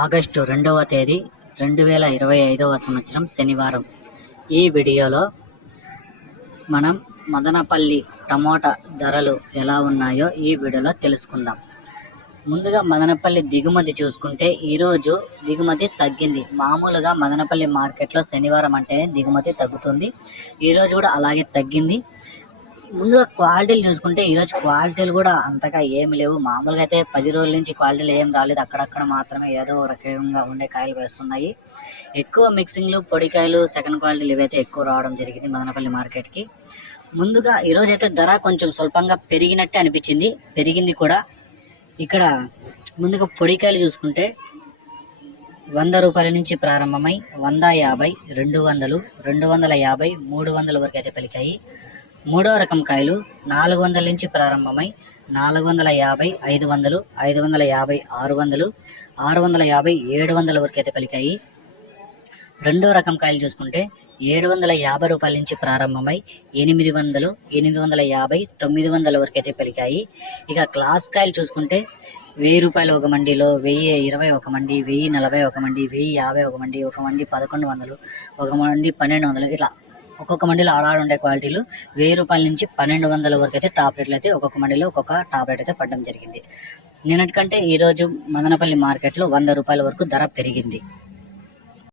August 2వ తేదీ 2025వ సంవత్సరం శనివారం. ఈ వీడియోలో మనం మదనపల్లి టమోటా ధరలు ఎలా ఉన్నాయో ఈ వీడియోలో తెలుసుకుందాం. ముందుగా మదనపల్లి దిగుమతి చూసుకుంటే ఈరోజు దిగుమతి తగ్గింది. మామూలుగా మదనపల్లి మార్కెట్లో శనివారం అంటే దిగుమతి తగ్గుతుంది. ఈరోజు కూడా అలాగే తగ్గింది. ముందుగా క్వాలిటీలు చూసుకుంటే ఈరోజు క్వాలిటీలు కూడా అంతగా ఏమి లేవు. మామూలుగా అయితే 10 రోజుల నుంచి క్వాలిటీలు ఏం రాలేదు. అక్కడక్కడ మాత్రమే ఏదో రకంగా ఉండే కాయలు వేస్తున్నాయి. ఎక్కువ మిక్సింగ్లు, పొడికాయలు, సెకండ్ క్వాలిటీలు ఇవైతే ఎక్కువ రావడం జరిగింది మదనపల్లి మార్కెట్కి. ముందుగా ఈరోజు అయితే ధర కొంచెం స్వల్పంగా పెరిగినట్టే అనిపించింది, పెరిగింది కూడా. ఇక్కడ ముందుగా పొడికాయలు చూసుకుంటే 100 రూపాయల నుంచి ప్రారంభమై 150, 200, 250, 300 వరకు అయితే పలికాయి. మూడవ రకం కాయలు 400 నుంచి ప్రారంభమై 450, 500, 550, 600, 650, 700 వరకు అయితే పలికాయి. రెండో రకం కాయలు చూసుకుంటే 750 రూపాయల నుంచి ప్రారంభమై 800, 850, 900 వరకు అయితే పలికాయి. ఇక క్లాస్ కాయలు చూసుకుంటే 1000 రూపాయలు ఒక మండీలో, 1020 ఒక మండి, 1040 ఒక మండి, 1050 ఒక మండి, ఒక మండి 1100, ఒక మండి 1200, ఇట్లా ఒక్కొక్క మండీలో ఆడాడు ఉండే క్వాలిటీలు 1000 రూపాయల నుంచి 1200 వరకు అయితే టాప్ రేట్లు అయితే ఒక్కొక్క మండీలో ఒక్కొక్క టాప్ రేట్ అయితే పడడం జరిగింది. నిన్నటికంటే ఈరోజు మదనపల్లి మార్కెట్లో 100 రూపాయల వరకు ధర పెరిగింది.